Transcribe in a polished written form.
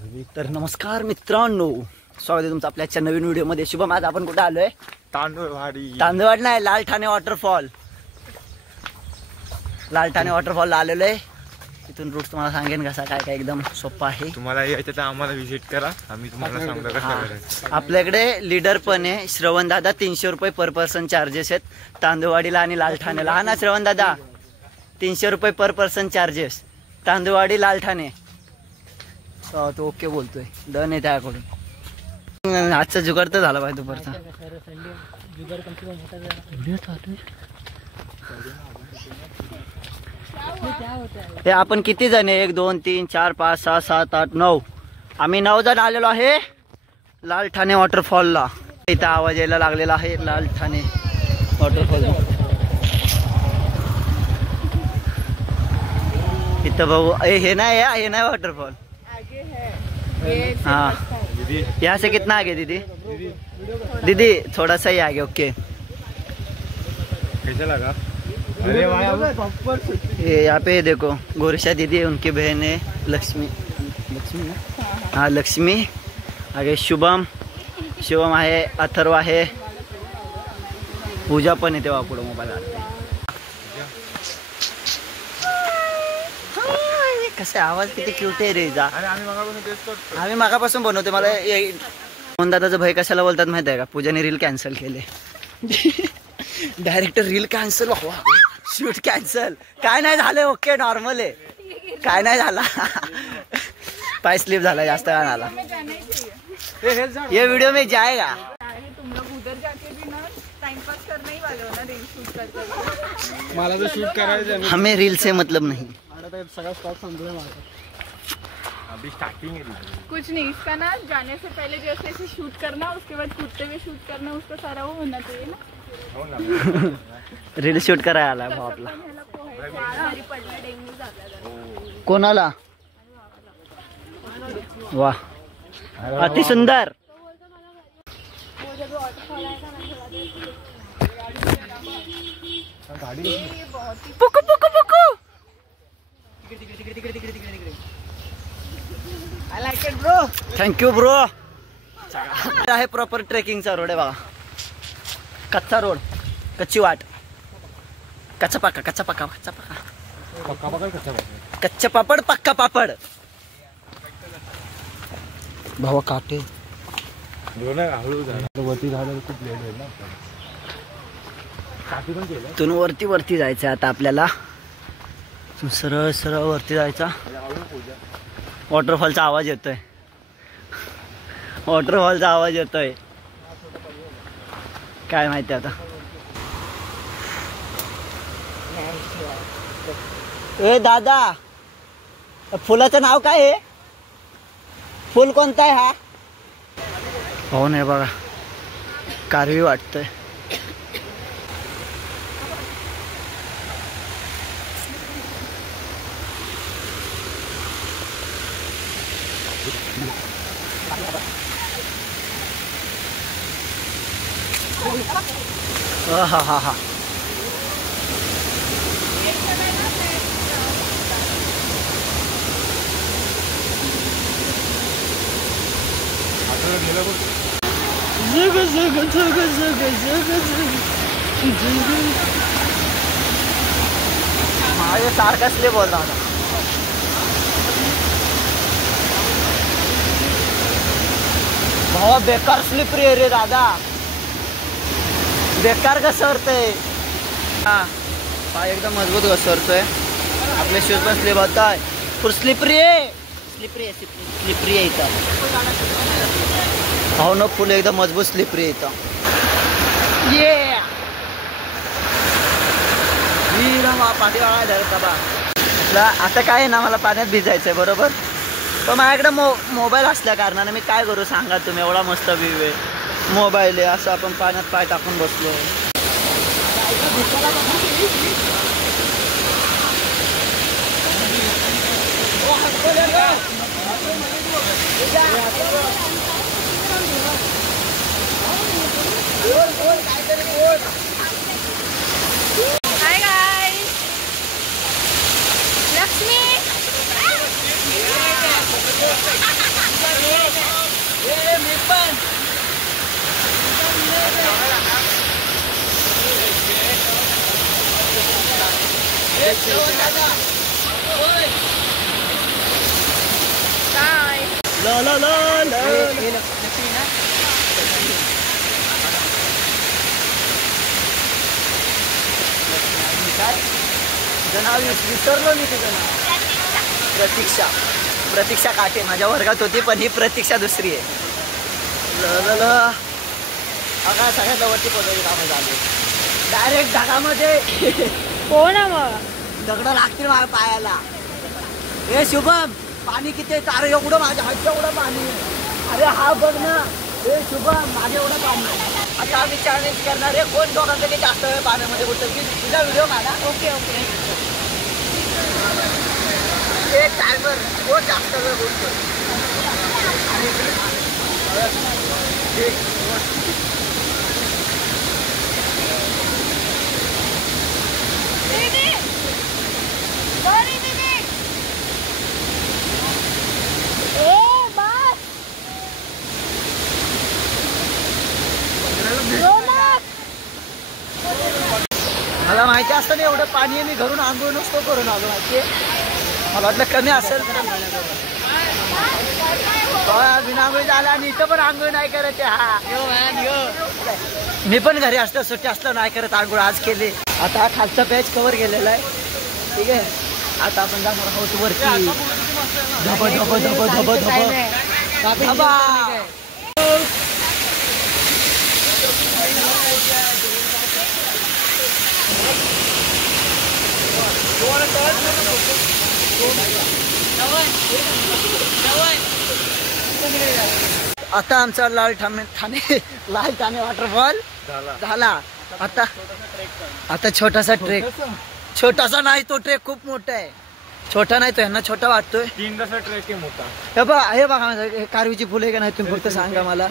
तर नमस्कार मित्रांनो, स्वागत आहे तुमचं आपल्या आजच्या नवीन व्हिडिओमध्ये. शुभम, आज आपण कुठे आलोय? तांदूळवाडी नाही, लाल ठाणे वॉटरफॉल. लाल ठाणे वॉटरफॉलला आलेलो आहे. इथून रूट तुम्हाला सांगेन कसा काय काय, एकदम सोपा आहे. तुम्हाला यायचं तर आम्हाला व्हिजिट करा, आम्ही तुम्हाला सांगतो कसं करायचं. आपल्याकडे लीडर पण आहे श्रवण दादा. 300 रुपये पर पर्सन चार्जेस आहेत तांदूळवाडीला आणि लाल ठाणेला. हा ना श्रवण दादा, 300 रुपये पर पर्सन चार्जेस तांदूळवाडी लाल ठाणे. तो ओके बोलतोय, डन आहे त्याकडून. आजचा जुगाड तर झाला पाहिजे दुपारचा. ते आपण किती जण आहे? 1 2 3 4 5 6 7 8 9. आम्ही 9 जण आलेलो आहे लाल ठाणे वॉटरफॉलला. इथं आवाज यायला लागलेला आहे लाल ठाणे वॉटरफॉल. इथं भाऊ हे नाही वॉटरफॉल. हाँ, यहाँ से कितना आगे दीदी? दीदी थोड़ा सा ही आगे. ओके, कैसा लगा? अरे ये यहाँ पे देखो, गोरिशा दीदी है, उनकी बहन है लक्ष्मी. लक्ष्मी ना? हाँ लक्ष्मी. आगे शुभम आहे, अथर्व आहे, पूजा पण आहे. तेव्हा पुढे मोबाईल आला. कसा आवाज किती क्यूट आहे रे जा. आम्ही मागापासून बनवते. मला दादाचं भय कशाला बोलतात माहिती आहे का? पूजाने रील कॅन्सल केले. Director reel cancel, shoot cancel. काय नाही झालं, ओके नॉर्मल आहे, काय नाही झाला. पाय स्लिप झाला, जास्त काय झाला. ये वीडियो में जाएगा. मला तो शूट करायचं. हमें रील से मतलब नहीं. अभी स्टार्टिंग है. कुछ नहीं, इसका ना जाने से पहले जैसे ऐसे शूट करना, उसके बाद कूदते हुए शूट करना, उसका सारा वो होना चाहिए ना. रील शूट करायला आला भाऊ आपला. कोणाला? वाह, अति सुंदर. पुकू पुकू पुकू. I like it bro. Thank you bro. आहे प्रॉपर ट्रेकिंगचा रोड आहे बघा. कच्चा रोड, कच्ची वाट, कच्चा पाका कच्चा पापड पक्का पापड. भावा काटे वरती झालं खूप लेट होईल ना. इथून वरती जायचं आता आपल्याला. सरळ सरळ वरती जायचा. वॉटरफॉलचा आवाज येतोय, वॉटरफॉलचा आवाज येतोय. काय माहिती आता. ए दादा, फुलाचं नाव काय आहे? फुल कोणतं आहे हा? हो नाही बघा, कारवी वाटतंय. हा. माझे सारखा स्लिप बोल रहा था. भावा बेकार स्लिपरी आहे रे दादा, बेकार घसरतंय. हा, पाय एकदम मजबूत घसरतोय. आपले शूज पण स्लिप होत आहे. फुल स्लिपरी आहे इथं. हो ना, फुल एकदम मजबूत स्लिपरी आहे इथं. ये पाठीवाळा धरता बा. आता काय आहे ना, मला पाण्यात भिजायचंय बरोबर. पण माझ्याकडे मोबाईल असल्या कारणाने मी काय करू सांगा तुम्ही. एवढा मस्त व्ह्यू आहे, मोबाईल आहे, असं आपण पाण्यात पाय टाकून बसलो. Hi guys, Lakshmi. पण काय ला ला ला ला तुझं नाव विसरलो मी तुझं नाव. प्रतीक्षा. प्रतीक्षा काटे माझ्या वर्गात होती, पण ही प्रतीक्षा दुसरी आहे. अगा सगळ्यात वरती पडवली कामं झाली. डायरेक्ट ढगामध्ये हो ना मग दगड लागतील माझ्या पायाला. हे शुभम पाणी किती आहे? अरे एवढं माझ्या हातच्या एवढं पाणी आहे. अरे हा बघ ना. हे शुभम माझ्या एवढं पाणी आहे. आता आम्ही चॅलेंज करणार आहे, कोण दोघांपैकी जास्त वेळ पाण्यामध्ये उतरतो की तुझा व्हिडिओ काढा. ओके ओके एक टायमर कोण जास्त वेळ बोलतो. दीदी सॉरी दीदी ए बस रोनक मला माहिती असतं ना एवढं पाणी आहे, मी घरून आंघोळ नसतो करून आलो. माहितीये मला वाटलं कमी असेल. बिना आंघोळी झाला आणि इथं पण आंघोळ नाही करत. हा मी पण घरी असतं सुट्टी असलं नाही करत आंघोळ. आज केले. आता खालचा पॅच कव्हर केलेला आहे. ठीक आहे. आता आपण जाणार आहोत वरती. धब धब धब धब धब धबा. आता आमचा लाल ठाणे वॉटरफॉल झाला. आता छोटासा ट्रेक. छोटासा नाही तो ट्रेक खूप मोठा आहे. छोटा नाही तो यांना छोटा वाटतोय. 3 तास ट्रेक आहे मोठा. हे बघा कारवीची फुले का नाही तुम्ही फक्त सांगा मला.